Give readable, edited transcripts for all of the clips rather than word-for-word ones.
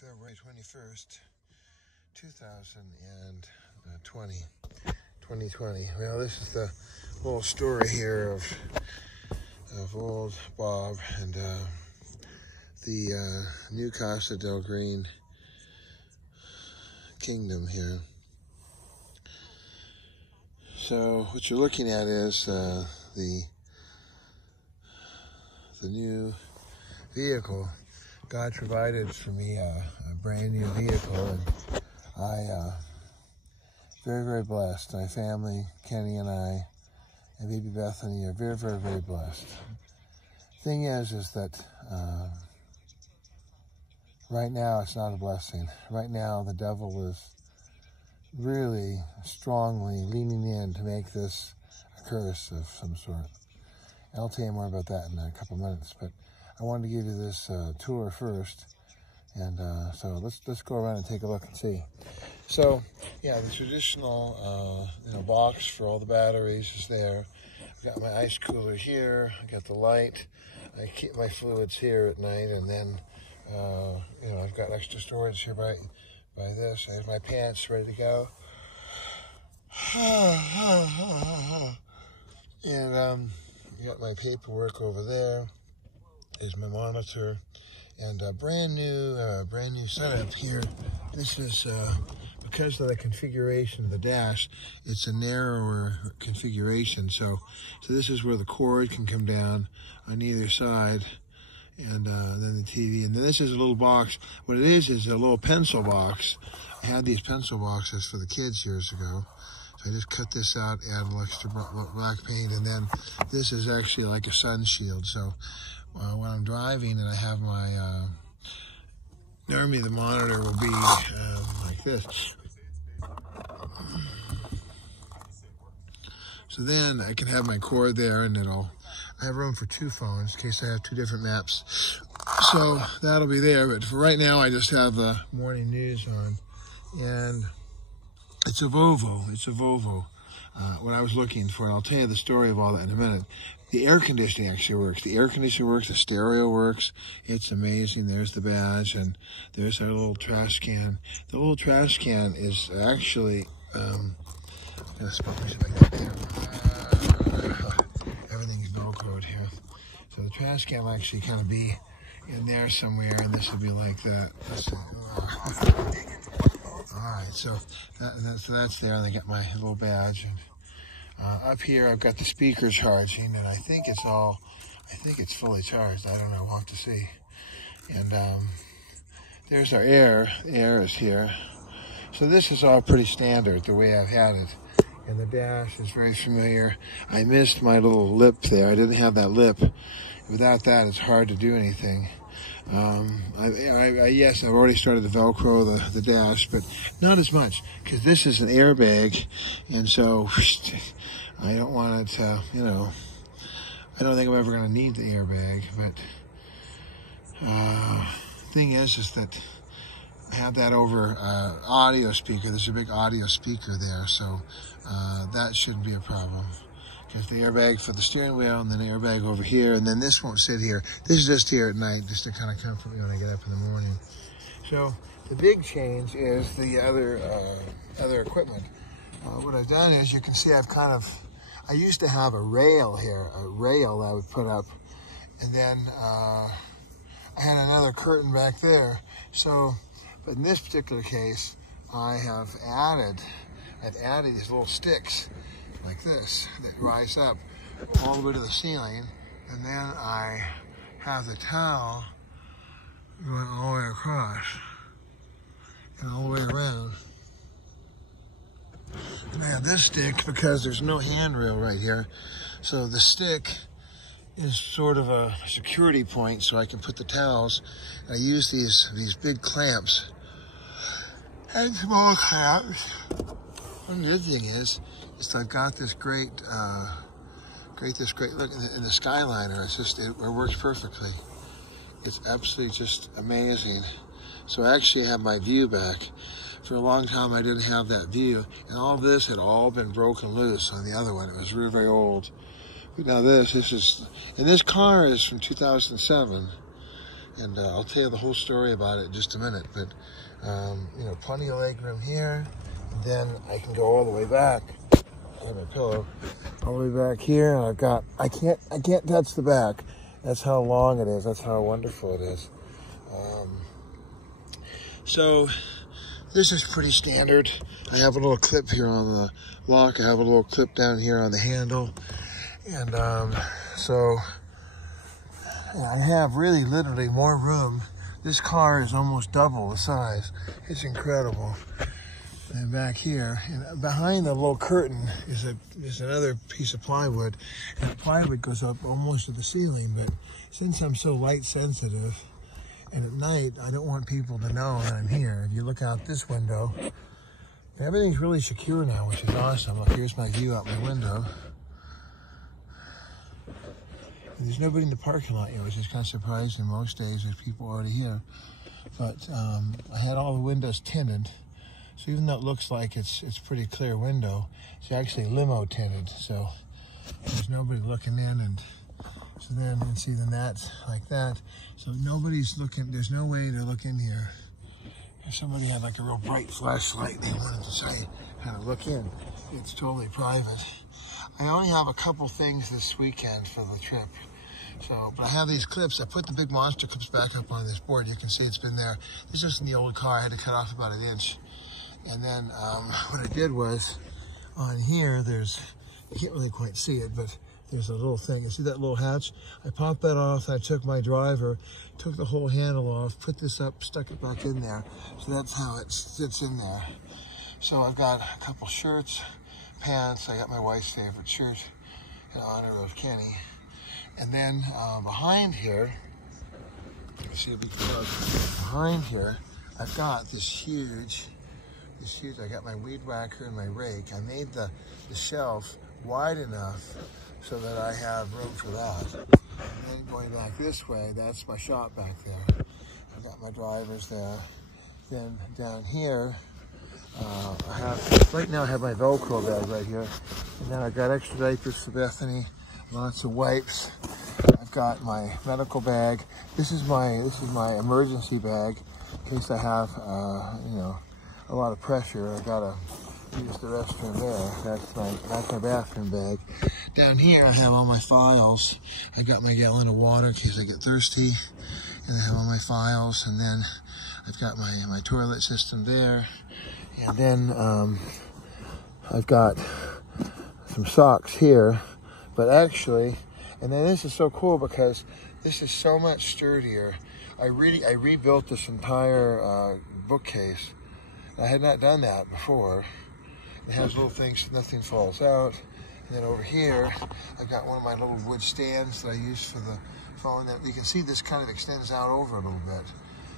February 21st, 2020. Well, this is the little story here of old Bob and the new Casa del Green kingdom here. So what you're looking at is the new vehicle. God provided for me a brand new vehicle, and I very, very blessed. My family, Kenny and I, and baby Bethany are very, very, very blessed. Thing is that right now it's not a blessing. Right now the devil is really strongly leaning in to make this a curse of some sort. I'll tell you more about that in a couple minutes, but I wanted to give you this tour first, and so let's go around and take a look and see. So yeah, the traditional box for all the batteries is there. I've got my ice cooler here. I got the light. I keep my fluids here at night, and then I've got extra storage here by this. I have my pants ready to go. And I got my paperwork over there. Is my monitor, and brand new setup here. This is because of the configuration of the dash. It's a narrower configuration, so this is where the cord can come down on either side, and then the TV. And then this is a little box. What it is a little pencil box. I had these pencil boxes for the kids years ago. So I just cut this out, add a little extra black paint, and then this is actually like a sun shield. So when I'm driving and I have my, normally the monitor will be like this. So then I can have my cord there, and I have room for two phones in case I have two different maps. So that'll be there, but for right now I just have the morning news on, and it's a Volvo. What I was looking for, and I'll tell you the story of all that in a minute. The air conditioning actually works. The air conditioning works. The stereo works. It's amazing. There's the badge, and there's our little trash can. The little trash can is actually, everything's Velcroed here. So the trash can will actually kind of be in there somewhere, and this will be like that. All right, so that's there, and I got my little badge. And up here, I've got the speaker charging, and I think it's fully charged. I don't know, we'll have to see. And there's our air. The air is here. So this is all pretty standard, the way I've had it. And the dash is very familiar. I missed my little lip there. I didn't have that lip. Without that, it's hard to do anything. Yes, I've already started to Velcro the dash, but not as much, because this is an airbag, and so I don't want it to, I don't think I'm ever going to need the airbag, but thing is that I have that over audio speaker. There's a big audio speaker there, so that shouldn't be a problem. Because the airbag for the steering wheel, and then the airbag over here, and then this won't sit here. This is just here at night, just to kind of comfort me when I get up in the morning. So the big change is the other equipment. What I've done is, you can see I used to have a rail here, I would put up, and then I had another curtain back there. So, but in this particular case, I've added these little sticks like this that rise up all the way to the ceiling, and then I have the towel going all the way across and all the way around. And I have this stick because there's no handrail right here, so the stick is sort of a security point, so I can put the towels. And I use these big clamps and small clamps. One good thing is I've got this great look in the Skyliner. It works perfectly. It's absolutely just amazing. So I actually have my view back. For a long time I didn't have that view, and all of this had all been broken loose on the other one. It was really very old. But now this is, and this car is from 2007. and I'll tell you the whole story about it in just a minute. But you know, plenty of leg room here. And then I can go all the way back. I have my pillow all the way back here, and I've got, I can't touch the back. That's how long it is. That's how wonderful it is. So this is pretty standard. I have a little clip here on the lock. I have a little clip down here on the handle. And so I have really literally more room. This car is almost double the size. It's incredible. And back here, and behind the little curtain is another piece of plywood. And the plywood goes up almost to the ceiling, but since I'm so light sensitive, and at night, I don't want people to know that I'm here. If you look out this window, everything's really secure now, which is awesome. Look, here's my view out my window. And there's nobody in the parking lot yet, which is kind of surprising. Most days there's people already here. But I had all the windows tinted. So even though it looks like it's pretty clear window, it's actually limo tinted. So there's nobody looking in, and so then you can see the nets like that. So nobody's looking, there's no way to look in here. If somebody had like a real bright flashlight and they wanted to say, kind of look in, it's totally private. I only have a couple things this weekend for the trip. So, but I have these clips. I put the big monster clips back up on this board. You can see it's been there. This is in the old car. I had to cut off about 1 inch. And then what I did was, on here, there's, you can't really quite see it, but there's a little thing. You see that little hatch? I popped that off. I took my driver, took the whole handle off, put this up, stuck it back in there. So that's how it sits in there. So I've got a couple shirts, pants. I got my wife's favorite shirt in honor of Kenny. And then behind here, you can see a big plug. Behind here, I've got this huge, I got my weed whacker and my rake. I made the shelf wide enough so that I have room for that. And then going back this way, that's my shop back there. I've got my drivers there. Then down here, right now I have my Velcro bag right here. And then I've got extra diapers for Bethany, lots of wipes. I've got my medical bag. This is my emergency bag in case I have, you know, a lot of pressure. I gotta use the restroom there. That's my bathroom bag. Down here I have all my files. I got my gallon of water in case I get thirsty. And I have all my files. And then I've got my toilet system there. And then I've got some socks here. But actually, and then this is so cool because this is so much sturdier. I rebuilt this entire bookcase. I had not done that before. It has little things so nothing falls out. And then over here, I've got one of my little wood stands that I use for the phone. That you can see this kind of extends out over a little bit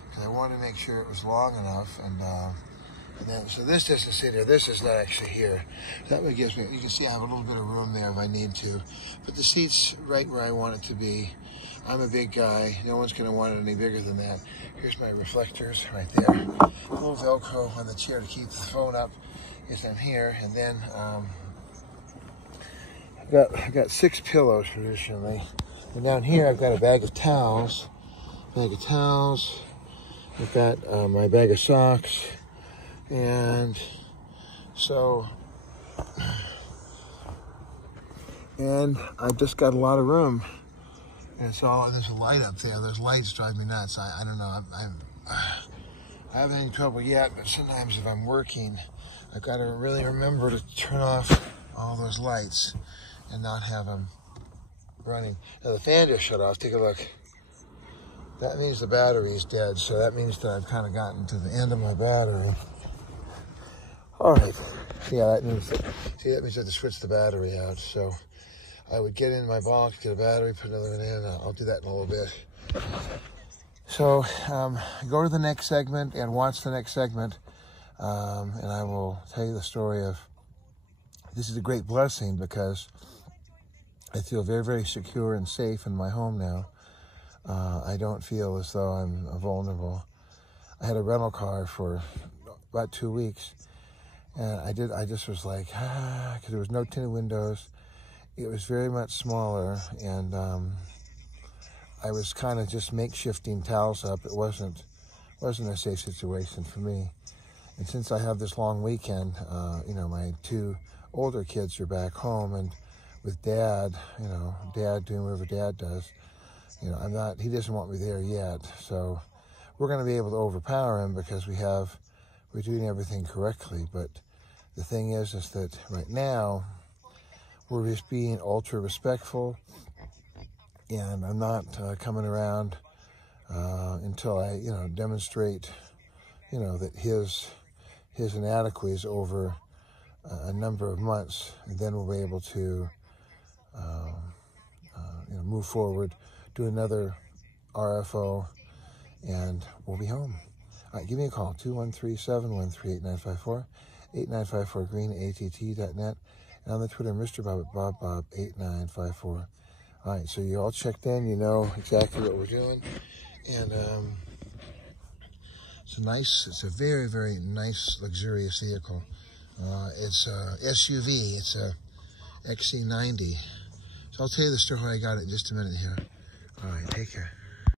because I wanted to make sure it was long enough. And then, so this doesn't sit here. This is not actually here. That way gives me, you can see I have a little bit of room there if I need to. But the seat's right where I want it to be. I'm a big guy. No one's going to want it any bigger than that. Here's my reflectors right there. A little Velcro on the chair to keep the phone up is in here. And then I've got 6 pillows traditionally. And down here I've got a bag of towels. I've got my bag of socks. And so, and I've just got a lot of room. And so there's a light up there. Those lights drive me nuts. I don't know. I haven't had any trouble yet, but sometimes if I'm working, I've got to really remember to turn off all those lights and not have them running. Now the fan just shut off. Take a look. That means the battery is dead. So that means that I've kind of gotten to the end of my battery. All right. Yeah, that means I have to switch the battery out. So I would get in my box, get a battery, put another one in. I'll do that in a little bit. So go to the next segment and watch the next segment. And I will tell you the story of, this is a great blessing because I feel very, very secure and safe in my home now. I don't feel as though I'm vulnerable. I had a rental car for about 2 weeks. And I just was like, because there was no tinted windows. It was very much smaller, and I was kind of just makeshifting towels up. It wasn't a safe situation for me. And since I have this long weekend, you know, my 2 older kids are back home, and with Dad, you know, Dad doing whatever Dad does, you know, he doesn't want me there yet. So we're going to be able to overpower him because we're doing everything correctly. But the thing is that right now we're just being ultra respectful, and I'm not coming around until I, you know, demonstrate, you know, that his inadequacies over a number of months, and then we'll be able to, you know, move forward, do another RFO, and we'll be home. All right, give me a call, 213-713-8954, 8954green@att.net, and on the Twitter, Mr. Bob at BobBob8954. All right, so you're all checked in, you know exactly what we're doing, and it's a very, very nice, luxurious vehicle. It's a SUV, it's a XC90. So I'll tell you the story how I got it in just a minute here. All right, take care.